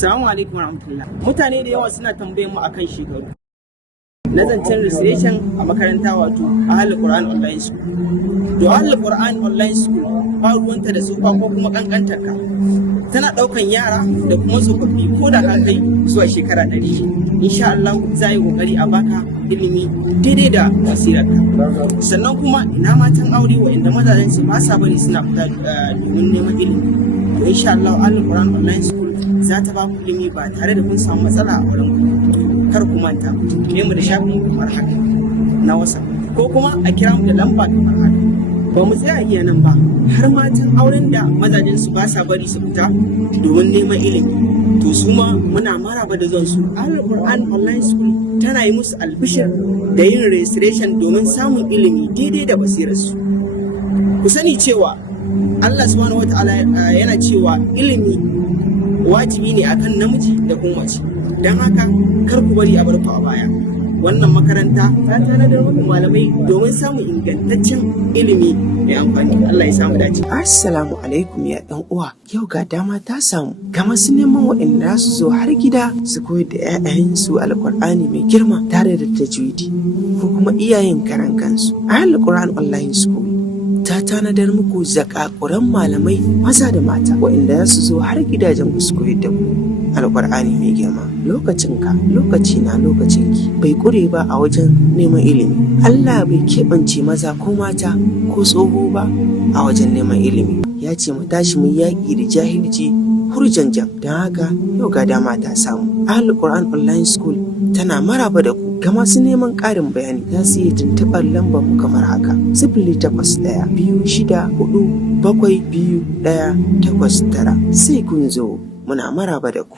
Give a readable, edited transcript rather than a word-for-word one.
Assalamu alaikum warahmatullah. Mutane da yawa suna tambayin mu akan shekaru na zancen registration a makaranta wato Ahlul Qur'an Online School. To Ahlul Qur'an Online School ba ruwanta da tsufa ko kuma kankantar ka. Tana ɗaukan yara da kuma tsofaffi ko da ka kai zuwa shekara 100. Insha Allah za yi kokari a baka ilimi daidai da basirarka. Sannan kuma ina matan aure waɗanda mazajen su ba sa bari suna fita domin neman ilimi. To insha Allah Ahlul Qur'an Online School za ta ba ku ilimi ba tare da kun samu matsala a wurin ku. Kar ku manta, ne mu da shafin kamar haka na WhatsApp ko kuma a kira mu da lamba kamar haka. Ba mu tsaya iya nan ba, har matan auren da mazajen su ba sa bari su fita domin neman ilimi. To su ma muna maraba da zuwan su. Ahlul Qur'an Online School tana yi musu albishir da yin registration domin samun ilimi daidai da basirarsu. Ku sani cewa Allah subhanahu wataala yana cewa ilimi wajibi ne akan namiji da kuma mace. Don haka kar ku bari a bar ku a baya. Wannan makaranta ta tanadar muku malamai domin samun ingantaccen ilimi mai amfani. Allah ya samu dace. Assalamu alaikum ya ɗan uwa. Yau ga dama ta samu ga masu neman waɗanda su zo har gida su koyar da 'ya'yansu alƙur'ani mai girma tare da tajwidi ko kuma iyayen karan kansu. Ahlul Qur'an Online School ta tanadar muku zakakuran malamai maza da mata waɗanda za su zo har gidajen ku su koyar da ku alƙur'ani mai girma. Lokacinka lokacina lokacinki bai ƙure ba a wajen neman ilimi. Allah bai keɓance maza ko mata ko tsoho ba a wajen neman ilimi. Ya ce mu tashi mu yaƙi da jahilci hurjanjan. Don haka yau ga dama ta samu. Ahlul Qur'an Online School tana maraba da ku. Ga masu neman ƙarin bayani za su iya tuntuɓar lambar mu kamar haka: 0812647219. Sai kun zo, muna maraba da ku.